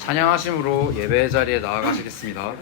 찬양하심으로 예배 자리에 나아가시겠습니다.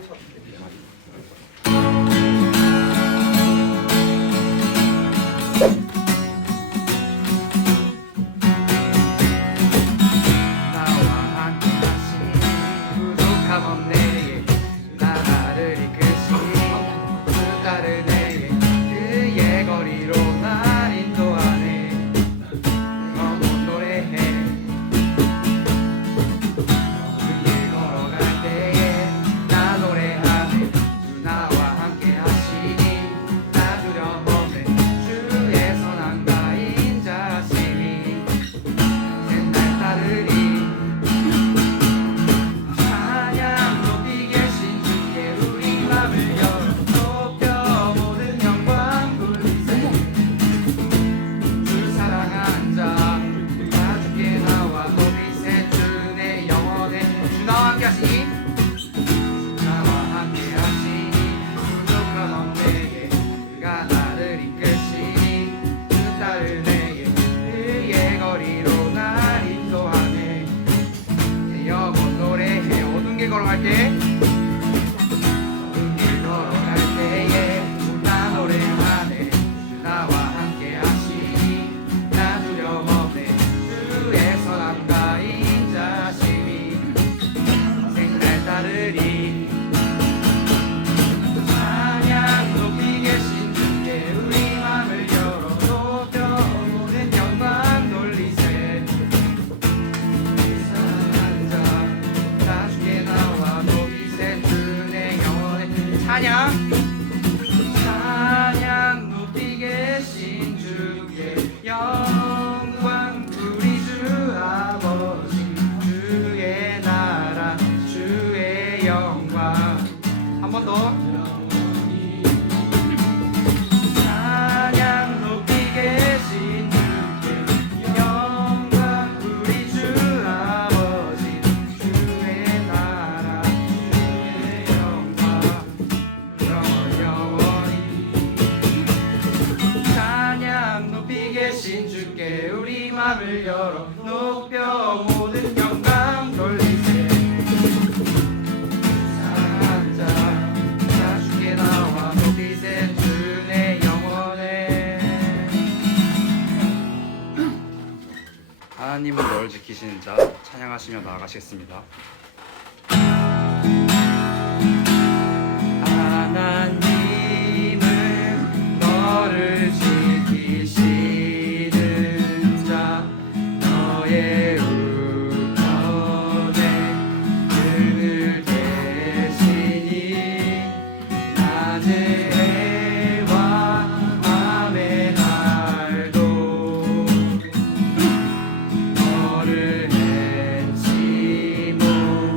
찬양 높이 계신 주께 영광 우리 주 아버지 주의 나라 주의 영광 한 번 더 찬양 높이 계신 주께 영광 우리 주 아버지 주의 나라 주의 영광 찬양 높이 계신 주께 우리 맘을 열어 높여 모든 영광 돌리세 사랑하는 자 주께 나와 높이세 주의 영원해 하나님은 너를 지키시는 자 찬양하시며 나아가시겠습니다. 하나님은 너를 지키시는 자 너의 우편에 늘 계시니 낮의 해와 밤의 날도 너를 해치 못하게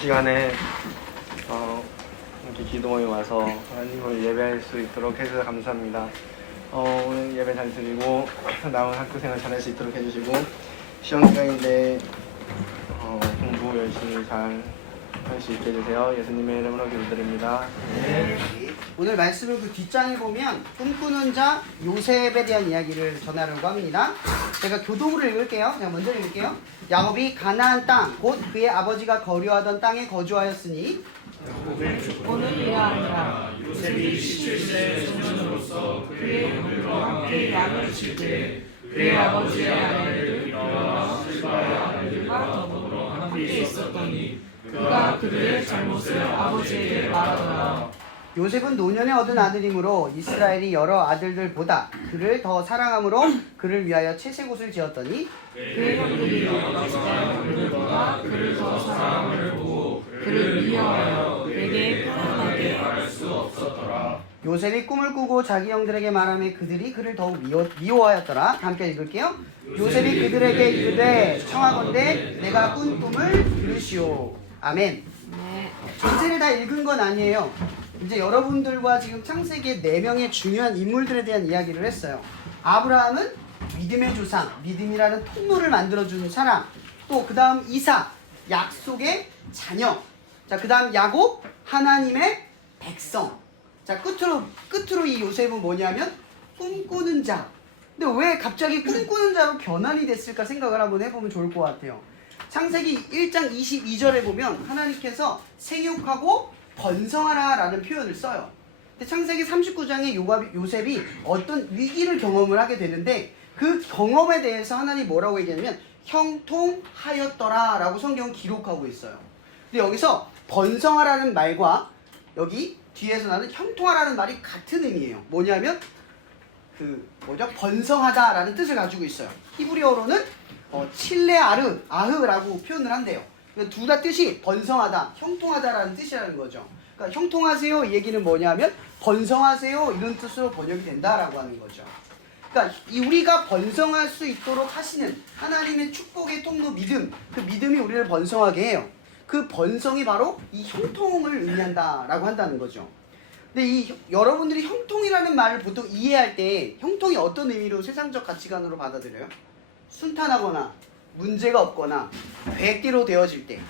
시간에 이렇게 기도에 와서 하나님을 예배할 수 있도록 해주셔서 감사합니다. 오늘 예배 잘 드리고 남은 학교생활 잘할 수 있도록 해주시고 시험 기간인데 공부 열심히 잘 할 수 있게 해주세요. 예수님의 이름으로 기도드립니다. 오늘 말씀을 그 뒷장에 보면 꿈꾸는 자 요셉에 대한 이야기를 전하려고 합니다. 제가 교독으로 읽을게요. 제가 먼저 읽을게요. 야곱이 가나안 땅, 곧 그의 아버지가 거류하던 땅에 거주하였으니 오늘 이하니라. 요셉이 17세 소년으로서 그의 형들과 함께 양을 칠 때 그의 아버지의 아내를 일어나 실바의 아내들과 더불어 함께 있었더니 그가 그들의 잘못을 아버지에게 말하더라. 요셉은 노년에 얻은 아들이므로 이스라엘이 여러 아들들보다 그를 더 사랑함으로 그를 위하여 채색옷을 지었더니 그의 형들이 아버지가 형들보다 그를 더 사랑함을 보고 그를 미워하여 그에게 편안하게 할 수 없었더라. 요셉이 꿈을 꾸고 자기 형들에게 말하며 그들이 그를 더욱 미워하였더라. 함께 읽을게요. 요셉이 그들에게 이르되 청하건대 내가 꾼 꿈을 들으시오. 아멘. 네. 전체를 다 읽은 건 아니에요. 이제 여러분들과 지금 창세기의 4명의 중요한 인물들에 대한 이야기를 했어요. 아브라함은 믿음의 조상, 믿음이라는 통로를 만들어준 사람. 또 그 다음 이삭, 약속의 자녀. 자, 그 다음 야곱, 하나님의 백성. 자, 끝으로 이 요셉은 뭐냐면 꿈꾸는 자. 근데 왜 갑자기 꿈꾸는 자로 변환이 됐을까 생각을 한번 해보면 좋을 것 같아요. 창세기 1장 22절에 보면 하나님께서 생육하고 번성하라 라는 표현을 써요. 근데 창세기 39장에 요셉이 어떤 위기를 경험을 하게 되는데 그 경험에 대해서 하나님이 뭐라고 얘기하냐면 형통하였더라 라고 성경은 기록하고 있어요. 근데 여기서 번성하라는 말과 여기 뒤에서 나는 형통하라는 말이 같은 의미예요. 뭐냐면 번성하다 라는 뜻을 가지고 있어요. 히브리어로는 아흐라고 표현을 한대요. 둘 다 뜻이 번성하다, 형통하다라는 뜻이라는 거죠. 그러니까 형통하세요 이 얘기는 뭐냐면 번성하세요 이런 뜻으로 번역이 된다라고 하는 거죠. 그러니까 우리가 번성할 수 있도록 하시는 하나님의 축복의 통로 믿음, 그 믿음이 우리를 번성하게 해요. 그 번성이 바로 이 형통을 의미한다라고 한다는 거죠. 근데 여러분들이 형통이라는 말을 보통 이해할 때 형통이 어떤 의미로 세상적 가치관으로 받아들여요? 순탄하거나 문제가 없거나 계획대로 되어질 때,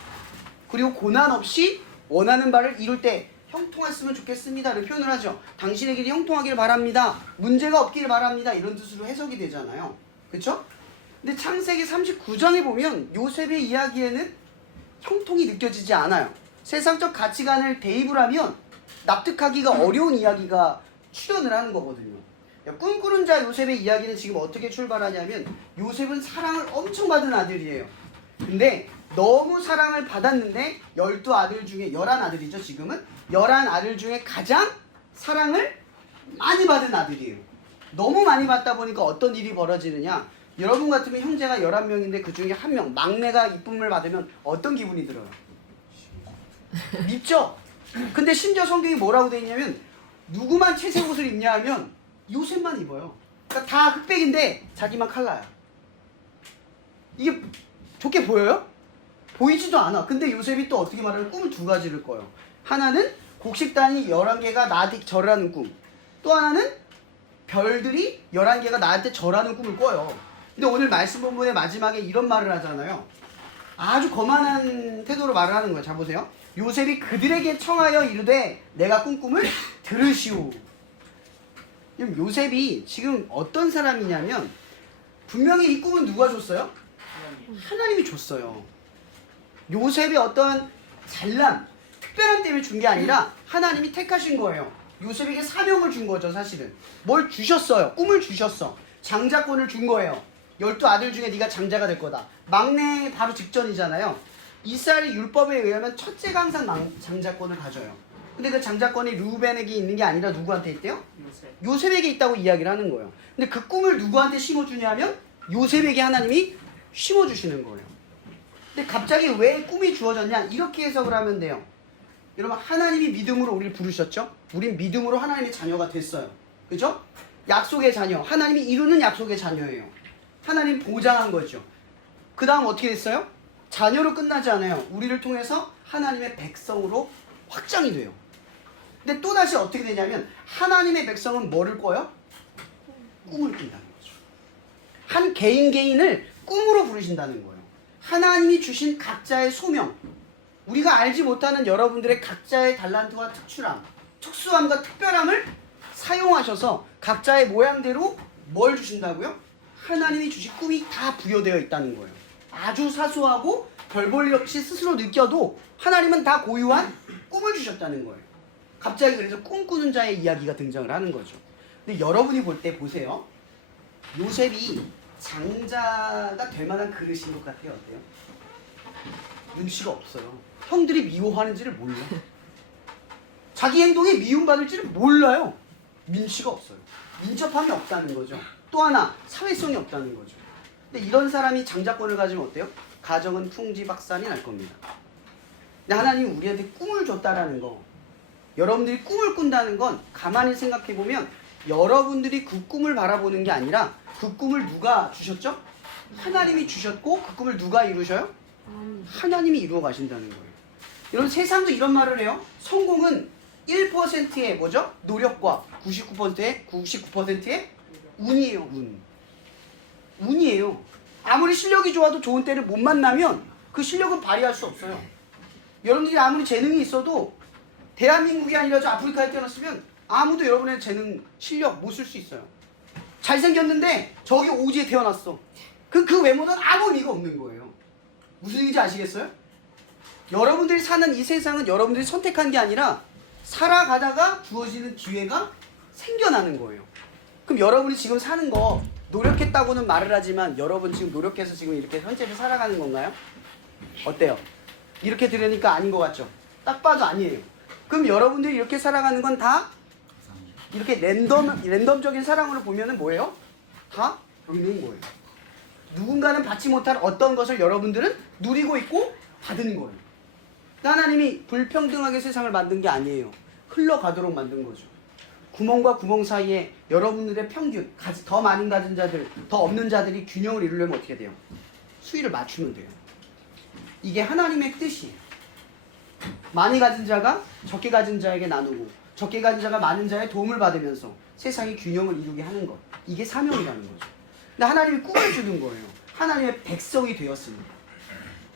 그리고 고난 없이 원하는 바를 이룰 때 형통했으면 좋겠습니다를 표현을 하죠. 당신의 길이 형통하길 바랍니다. 문제가 없길 바랍니다. 이런 뜻으로 해석이 되잖아요. 그쵸? 근데 창세기 39장에 보면 요셉의 이야기에는 형통이 느껴지지 않아요. 세상적 가치관을 대입을 하면 납득하기가 어려운 이야기가 출현을 하는 거거든요. 꿈꾸는 자 요셉의 이야기는 지금 어떻게 출발하냐면 요셉은 사랑을 엄청 받은 아들이에요. 근데 너무 사랑을 받았는데 12아들 중에 11아들이죠 지금은 11아들 중에 가장 사랑을 많이 받은 아들이에요. 너무 많이 받다 보니까 어떤 일이 벌어지느냐, 여러분 같으면 형제가 11명인데 그 중에 한 명 막내가 이쁨을 받으면 어떤 기분이 들어요? 밉죠? 근데 심지어 성경이 뭐라고 돼 있냐면 누구만 채색옷을 입냐 하면 요셉만 입어요. 그러니까 다 흑백인데 자기만 칼라야. 이게 좋게 보여요? 보이지도 않아. 근데 요셉이 또 어떻게 말하면 꿈을 2가지를 꿔요. 하나는 곡식단이 11개가 나한테 절하는 꿈. 또 하나는 별들이 11개가 나한테 절하는 꿈을 꿔요. 근데 오늘 말씀 본문의 마지막에 이런 말을 하잖아요. 아주 거만한 태도로 말을 하는 거예요. 자 보세요. 요셉이 그들에게 청하여 이르되 내가 꾼 꿈을 들으시오. 요셉이 지금 어떤 사람이냐면 분명히 이 꿈은 누가 줬어요? 하나님이 줬어요. 요셉의 어떤 잘남, 특별함 때문에 준 게 아니라 하나님이 택하신 거예요. 요셉에게 사명을 준 거죠 사실은. 뭘 주셨어요? 꿈을 주셨어. 장자권을 준 거예요. 12아들 중에 네가 장자가 될 거다. 막내 바로 직전이잖아요. 이스라엘 율법에 의하면 첫째가 항상 장자권을 가져요. 근데 그 장자권이 루벤에게 있는 게 아니라 누구한테 있대요? 요셉에게 있다고 이야기를 하는 거예요. 근데 그 꿈을 누구한테 심어주냐면 요셉에게 하나님이 심어주시는 거예요. 근데 갑자기 왜 꿈이 주어졌냐? 이렇게 해석을 하면 돼요. 여러분 하나님이 믿음으로 우리를 부르셨죠? 우린 믿음으로 하나님의 자녀가 됐어요. 그죠? 약속의 자녀, 하나님이 이루는 약속의 자녀예요. 하나님 보장한 거죠. 그 다음 어떻게 됐어요? 자녀로 끝나지 않아요. 우리를 통해서 하나님의 백성으로 확장이 돼요. 근데 또다시 어떻게 되냐면 하나님의 백성은 뭐를 꿔요? 꿈을 꾼다는 거죠. 한 개인 개인을 꿈으로 부르신다는 거예요. 하나님이 주신 각자의 소명, 우리가 알지 못하는 여러분들의 각자의 달란트와 특출함, 특수함과 특별함을 사용하셔서 각자의 모양대로 뭘 주신다고요? 하나님이 주신 꿈이 다 부여되어 있다는 거예요. 아주 사소하고 별 볼 일 없이 스스로 느껴도 하나님은 다 고유한 꿈을 주셨다는 거예요. 갑자기 그래서 꿈꾸는 자의 이야기가 등장을 하는 거죠. 근데 여러분이 볼 때 보세요. 요셉이 장자가 될 만한 그릇인 것 같아요. 어때요? 눈치가 없어요. 형들이 미워하는지를 몰라. 자기 행동에 미움받을지를 몰라요. 민치가 없어요. 민첩함이 없다는 거죠. 또 하나 사회성이 없다는 거죠. 근데 이런 사람이 장자권을 가지면 어때요? 가정은 풍지박산이 날 겁니다. 근데 하나님이 우리한테 꿈을 줬다라는 거, 여러분들이 꿈을 꾼다는 건 가만히 생각해 보면 여러분들이 그 꿈을 바라보는 게 아니라 그 꿈을 누가 주셨죠? 하나님이 주셨고 그 꿈을 누가 이루셔요? 하나님이 이루어 가신다는 거예요. 여러분 세상도 이런 말을 해요. 성공은 1%의 뭐죠? 노력과 99%의 운이에요. 운이에요. 아무리 실력이 좋아도 좋은 때를 못 만나면 그 실력은 발휘할 수 없어요. 여러분들이 아무리 재능이 있어도 대한민국이 아니라 저 아프리카에 태어났으면 아무도 여러분의 재능, 실력 못 쓸 수 있어요. 잘생겼는데 저기 오지에 태어났어. 그 외모는 아무 의미가 없는 거예요. 무슨 얘기인지 아시겠어요? 여러분들이 사는 이 세상은 여러분들이 선택한 게 아니라 살아가다가 주어지는 기회가 생겨나는 거예요. 그럼 여러분이 지금 사는 거 노력했다고는 말을 하지만 여러분 지금 노력해서 지금 이렇게 현재를 살아가는 건가요? 어때요? 이렇게 들으니까 아닌 것 같죠? 딱 봐도 아니에요. 그럼 여러분들이 이렇게 살아가는 건 다 이렇게 랜덤적인 사랑으로 보면은 뭐예요? 다 있는 거예요. 누군가는 받지 못한 어떤 것을 여러분들은 누리고 있고 받은 거예요. 하나님이 불평등하게 세상을 만든 게 아니에요. 흘러가도록 만든 거죠. 구멍과 구멍 사이에 여러분들의 평균, 더 많이 가진 자들, 더 없는 자들이 균형을 이루려면 어떻게 돼요? 수위를 맞추면 돼요. 이게 하나님의 뜻이에요. 많이 가진 자가 적게 가진 자에게 나누고 적게 가진 자가 많은 자의 도움을 받으면서 세상의 균형을 이루게 하는 것. 이게 사명이라는 거죠. 근데 하나님이 꿈을 주는 거예요. 하나님의 백성이 되었습니다.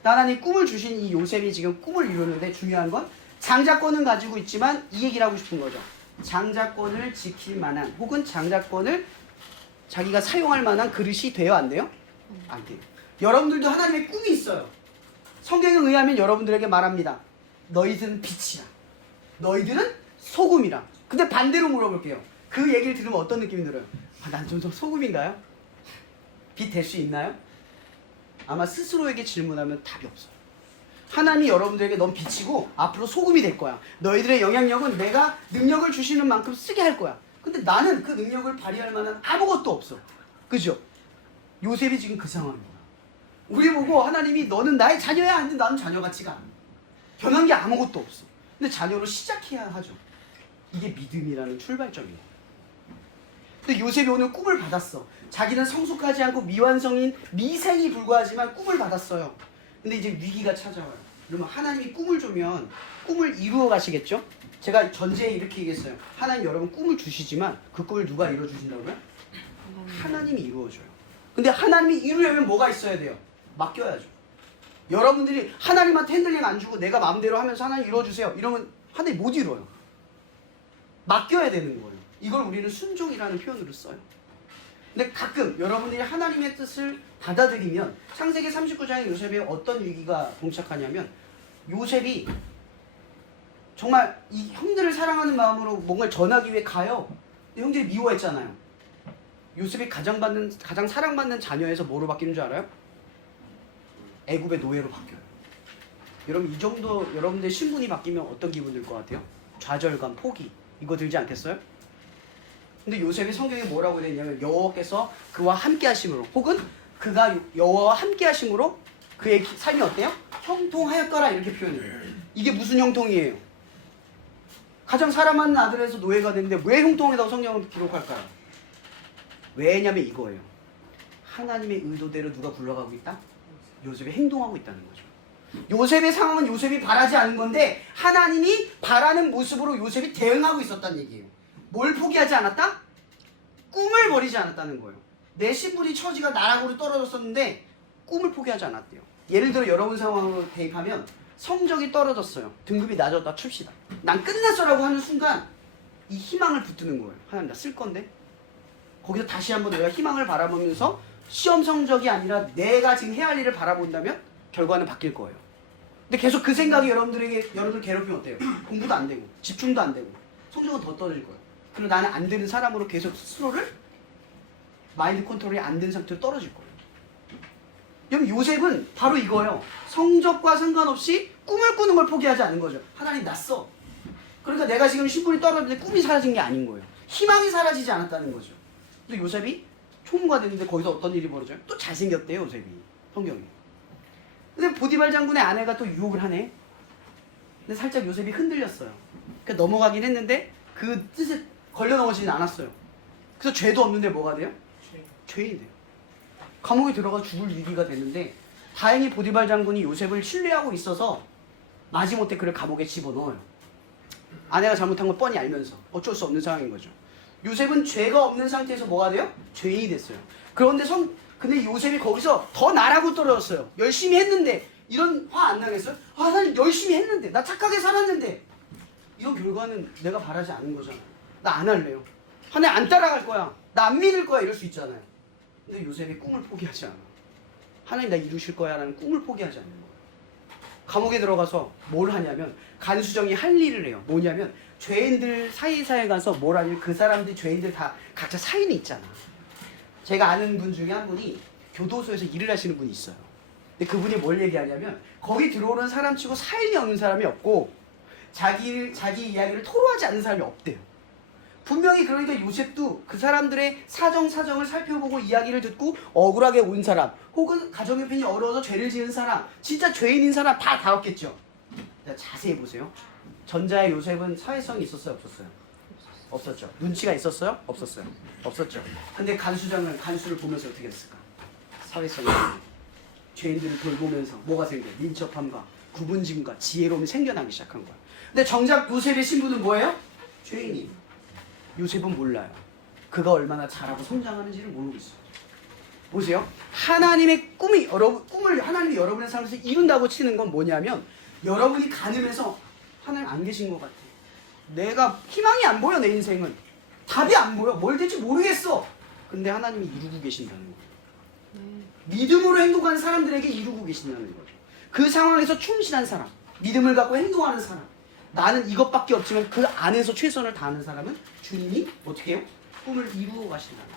하나님이 꿈을 주신 이 요셉이 지금 꿈을 이루는데 중요한 건 장자권은 가지고 있지만 이 얘기를 하고 싶은 거죠. 장자권을 지킬 만한 혹은 장자권을 자기가 사용할 만한 그릇이 돼요? 안 돼요? 안 돼요. 여러분들도 하나님의 꿈이 있어요. 성경에 의하면 여러분들에게 말합니다. 너희들은 빛이라. 너희들은 소금이라. 근데 반대로 물어볼게요. 그 얘기를 들으면 어떤 느낌이 들어요? 난 좀 소금인가요? 빛 될 수 있나요? 아마 스스로에게 질문하면 답이 없어요. 하나님이 여러분들에게 넌 빛이고 앞으로 소금이 될 거야. 너희들의 영향력은 내가 능력을 주시는 만큼 쓰게 할 거야. 근데 나는 그 능력을 발휘할 만한 아무것도 없어. 그죠? 요셉이 지금 그 상황입니다. 우리 보고 하나님이 너는 나의 자녀야 하는데 나는 자녀 같지가 않아. 변한 게 아무것도 없어. 근데 자녀로 시작해야 하죠. 이게 믿음이라는 출발점이에요. 근데 요셉이 오늘 꿈을 받았어. 자기는 성숙하지 않고 미완성인 미생이 불과하지만 꿈을 받았어요. 근데 이제 위기가 찾아와요. 그러면 하나님이 꿈을 주면 꿈을 이루어 가시겠죠? 제가 전제에 이렇게 얘기했어요. 하나님 여러분 꿈을 주시지만 그 꿈을 누가 이루어 주신다고요? 하나님이 이루어줘요. 근데 하나님이 이루려면 뭐가 있어야 돼요? 맡겨야죠. 여러분들이 하나님한테 핸들링 안 주고 내가 마음대로 하면서 하나님 이루어주세요. 이러면 하나님 못 이루어요. 맡겨야 되는 거예요. 이걸 우리는 순종이라는 표현으로 써요. 근데 가끔 여러분들이 하나님의 뜻을 받아들이면 창세기 39장에 요셉에 어떤 위기가 봉착하냐면 요셉이 정말 이 형들을 사랑하는 마음으로 뭔가를 전하기 위해 가요. 근데 형들이 미워했잖아요. 요셉이 가장 사랑받는 자녀에서 뭐로 바뀌는 줄 알아요? 애굽의 노예로 바뀌어요. 여러분 이 정도 여러분들 신분이 바뀌면 어떤 기분 들 것 같아요? 좌절감, 포기 이거 들지 않겠어요? 근데 요셉이 성경에 뭐라고 되어 있냐면 여호와께서 그와 함께 하심으로 혹은 그가 여호와와 함께 하심으로 그의 삶이 어때요? 형통하였더라 이렇게 표현해요. 이게 무슨 형통이에요? 가장 사랑하는 아들에서 노예가 됐는데 왜 형통하다고 성경은 기록할까요? 왜냐면 이거예요. 하나님의 의도대로 누가 굴러가고 있다? 요셉이 행동하고 있다는 거죠. 요셉의 상황은 요셉이 바라지 않은 건데 하나님이 바라는 모습으로 요셉이 대응하고 있었다는 얘기예요. 뭘 포기하지 않았다? 꿈을 버리지 않았다는 거예요. 내 신분이 처지가 나락으로 떨어졌었는데 꿈을 포기하지 않았대요. 예를 들어 여러분 상황으로 대입하면 성적이 떨어졌어요. 등급이 낮았다 칩시다. 난 끝났어라고 하는 순간 이 희망을 붙드는 거예요. 하나님 나 쓸 건데? 거기서 다시 한번 내가 희망을 바라보면서 시험 성적이 아니라 내가 지금 해야 할 일을 바라본다면 결과는 바뀔 거예요. 근데 계속 그 생각이 여러분들 괴롭히면 어때요? 공부도 안 되고 집중도 안 되고 성적은 더 떨어질 거예요. 그리고 나는 안 되는 사람으로 계속 스스로를 마인드 컨트롤이 안 된 상태로 떨어질 거예요. 그럼 요셉은 바로 이거예요. 성적과 상관없이 꿈을 꾸는 걸 포기하지 않은 거죠. 하나님 났어. 그러니까 내가 지금 신분이 떨어지는데 꿈이 사라진 게 아닌 거예요. 희망이 사라지지 않았다는 거죠. 근데 요셉이 총무가 됐는데 거기서 어떤 일이 벌어져요? 또 잘생겼대요 요셉이. 성경이. 근데 보디발 장군의 아내가 또 유혹을 하네. 근데 살짝 요셉이 흔들렸어요. 그러니까 넘어가긴 했는데 그 뜻에 걸려 넘어지진 않았어요. 그래서 죄도 없는데 뭐가 돼요? 죄인이 돼요. 감옥에 들어가 죽을 위기가 됐는데 다행히 보디발 장군이 요셉을 신뢰하고 있어서 마지못해 그를 감옥에 집어넣어요. 아내가 잘못한 걸 뻔히 알면서 어쩔 수 없는 상황인 거죠. 요셉은 죄가 없는 상태에서 뭐가 돼요? 죄인이 됐어요. 근데 요셉이 거기서 더 나라고 떨어졌어요. 열심히 했는데 이런 화 안 나겠어요? 아, 난 열심히 했는데 나 착하게 살았는데 이런 결과는 내가 바라지 않은 거잖아요. 나 안 할래요. 하나님 안 따라갈 거야. 나 안 믿을 거야. 이럴 수 있잖아요. 근데 요셉이 꿈을 포기하지 않아. 하나님 나 이루실 거야 라는 꿈을 포기하지 않는 거예요. 감옥에 들어가서 뭘 하냐면 간수정이 할 일을 해요. 뭐냐면 죄인들 사이사이에 가서 뭘 하냐면 그 사람들 죄인들 다 각자 사인이 있잖아. 제가 아는 분 중에 한 분이 교도소에서 일을 하시는 분이 있어요. 근데 그분이 뭘 얘기하냐면 거기 들어오는 사람 치고 사인이 없는 사람이 없고 자기 이야기를 토로하지 않는 사람이 없대요. 분명히 그러니까 요셉도 그 사람들의 사정을 살펴보고 이야기를 듣고 억울하게 온 사람 혹은 가정 형편이 어려워서 죄를 지은 사람 진짜 죄인인 사람 다 다뤘겠죠. 자세히 보세요. 전자의 요셉은 사회성이 있었어요? 없었어요? 없었죠. 눈치가 있었어요? 없었어요? 없었죠. 근데 간수를 보면서 어떻게 됐을까? 사회성이 죄인들을 돌보면서 뭐가 생겨? 민첩함과 구분짐과 지혜로움이 생겨나기 시작한 거야. 근데 정작 요셉의 신분은 뭐예요? 죄인이. 요셉은 몰라요. 그가 얼마나 잘하고 성장하는지를 모르고 있어요. 보세요. 하나님의 꿈을 하나님이 여러분의 삶에서 이룬다고 치는 건 뭐냐면 여러분이 가늠해서 하나님 안 계신 것 같아. 내가 희망이 안 보여. 내 인생은 답이 안 보여. 뭘 될지 모르겠어. 근데 하나님이 이루고 계신다는 거예요. 믿음으로 행동하는 사람들에게 이루고 계신다는 거죠. 그 상황에서 충실한 사람, 믿음을 갖고 행동하는 사람, 나는 이것밖에 없지만 그 안에서 최선을 다하는 사람은 주님이 어떻게 해요? 꿈을 이루어 가신다는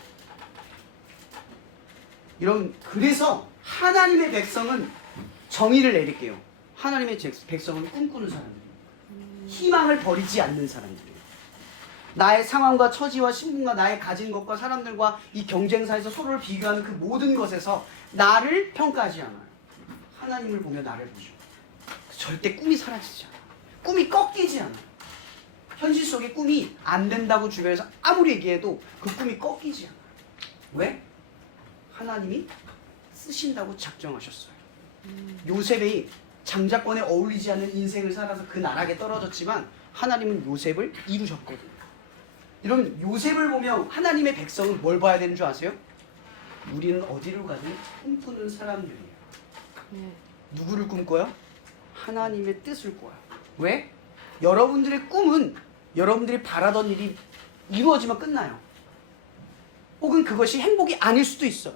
거예요. 그래서 하나님의 백성은 정의를 내릴게요. 하나님의 백성은 꿈꾸는 사람들이에요. 희망을 버리지 않는 사람들이에요. 나의 상황과 처지와 신분과 나의 가진 것과 사람들과 이 경쟁사에서 서로를 비교하는 그 모든 것에서 나를 평가하지 않아요. 하나님을 보며 나를 보죠. 절대 꿈이 사라지지 않아요. 꿈이 꺾이지 않아요. 현실 속의 꿈이 안 된다고 주변에서 아무리 얘기해도 그 꿈이 꺾이지 않아요. 왜? 하나님이 쓰신다고 작정하셨어요. 요셉이 장자권에 어울리지 않는 인생을 살아서 그 나락에 떨어졌지만 하나님은 요셉을 이루셨거든요. 여러분 요셉을 보며 하나님의 백성은 뭘 봐야 되는 줄 아세요? 우리는 어디로 가든 꿈꾸는 사람들이에요. 누구를 꿈꿔요? 하나님의 뜻을 꿔요. 왜? 여러분들의 꿈은 여러분들이 바라던 일이 이루어지면 끝나요. 혹은 그것이 행복이 아닐 수도 있어요.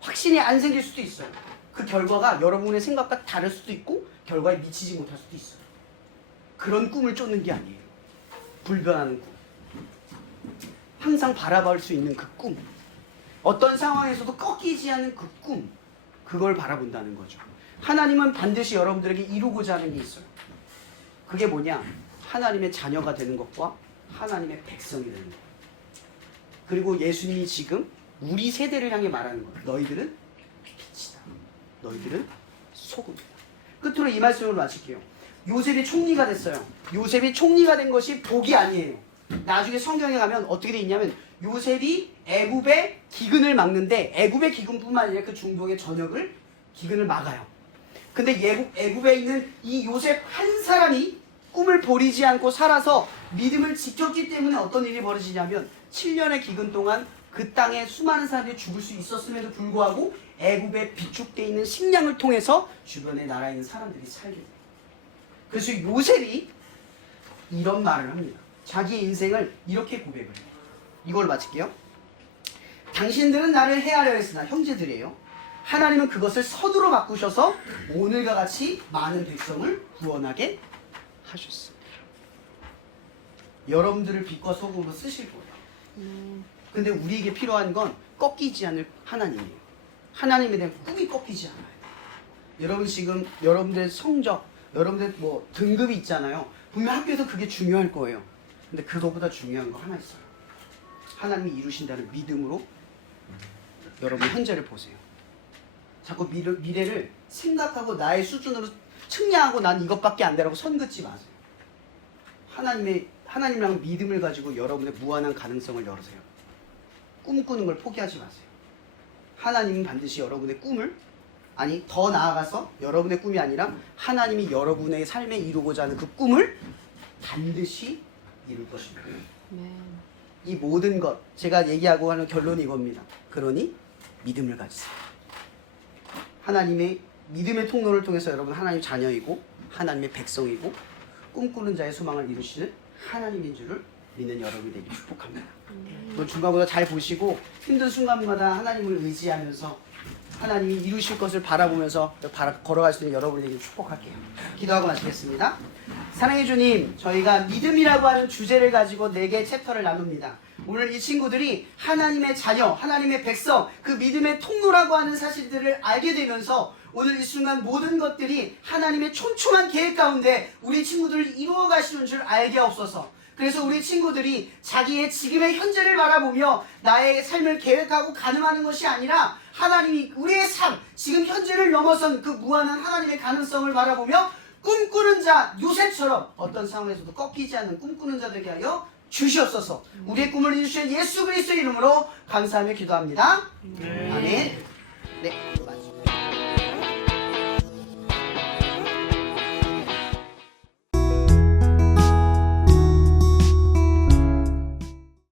확신이 안 생길 수도 있어요. 그 결과가 여러분의 생각과 다를 수도 있고 결과에 미치지 못할 수도 있어요. 그런 꿈을 쫓는 게 아니에요. 불변하는 꿈. 항상 바라볼 수 있는 그 꿈. 어떤 상황에서도 꺾이지 않는 그 꿈. 그걸 바라본다는 거죠. 하나님은 반드시 여러분들에게 이루고자 하는 게 있어요. 그게 뭐냐? 하나님의 자녀가 되는 것과 하나님의 백성이 되는 것. 그리고 예수님이 지금 우리 세대를 향해 말하는 거예요. 너희들은 빛이다. 너희들은 소금이다. 끝으로 이 말씀을 마칠게요. 요셉이 총리가 됐어요. 요셉이 총리가 된 것이 복이 아니에요. 나중에 성경에 가면 어떻게 돼 있냐면 요셉이 애굽의 기근을 막는데 애굽의 기근뿐만 아니라 그 중동의 전역을 기근을 막아요. 근데 애굽에 있는 이 요셉 한 사람이 꿈을 버리지 않고 살아서 믿음을 지켰기 때문에 어떤 일이 벌어지냐면 7년의 기근 동안 그 땅에 수많은 사람들이 죽을 수 있었음에도 불구하고 애굽에 비축되어 있는 식량을 통해서 주변의 나라에 있는 사람들이 살게 돼요. 그래서 요셉이 이런 말을 합니다. 자기의 인생을 이렇게 고백을 해요. 이걸 마칠게요. 당신들은 나를 해하려 했으나 형제들이에요. 하나님은 그것을 선으로 바꾸셔서 오늘과 같이 많은 백성을 구원하게 하셨습니다. 여러분들을 빛과 소금으로 쓰실 거예요. 근데 우리에게 필요한 건 꺾이지 않을 하나님이에요. 하나님에 대한 꿈이 꺾이지 않아요. 여러분 지금 여러분들의 성적, 여러분들 뭐 등급이 있잖아요. 분명 학교에서 그게 중요할 거예요. 근데 그거보다 중요한 거 하나 있어요. 하나님이 이루신다는 믿음으로 여러분 현재를 보세요. 자꾸 미래를 생각하고 나의 수준으로 측량하고 난 이것밖에 안 되라고 선 긋지 마세요. 하나님이랑 믿음을 가지고 여러분의 무한한 가능성을 열으세요. 꿈꾸는 걸 포기하지 마세요. 하나님은 반드시 여러분의 꿈을, 아니 더 나아가서 여러분의 꿈이 아니라 하나님이 여러분의 삶에 이루고자 하는 그 꿈을 반드시 이룰 것입니다. 이 모든 것, 제가 얘기하고 하는 결론이 이겁니다. 그러니 믿음을 가지세요. 하나님의 믿음의 통로를 통해서 여러분 하나님 자녀이고 하나님의 백성이고 꿈꾸는 자의 소망을 이루시는 하나님인 줄을 믿는 여러분이 되길 축복합니다. 이번 중간보다 잘 보시고 힘든 순간마다 하나님을 의지하면서 하나님이 이루실 것을 바라보면서 걸어갈 수 있는 여러분이 되길 축복할게요. 기도하고 마치겠습니다. 사랑해 주님, 저희가 믿음이라고 하는 주제를 가지고 4개의 챕터를 나눕니다. 오늘 이 친구들이 하나님의 자녀, 하나님의 백성, 그 믿음의 통로라고 하는 사실들을 알게 되면서 오늘 이 순간 모든 것들이 하나님의 촘촘한 계획 가운데 우리 친구들을 이루어 가시는 줄 알게 없어서, 그래서 우리 친구들이 자기의 지금의 현재를 바라보며 나의 삶을 계획하고 가늠하는 것이 아니라 하나님이 우리의 삶, 지금 현재를 넘어선 그 무한한 하나님의 가능성을 바라보며 꿈꾸는 자 요셉처럼 어떤 상황에서도 꺾이지 않는 꿈꾸는 자 되게 하여 주시옵소서. 우리의 꿈을 이루신 예수 그리스도의 이름으로 감사하며 기도합니다. 아멘. 네.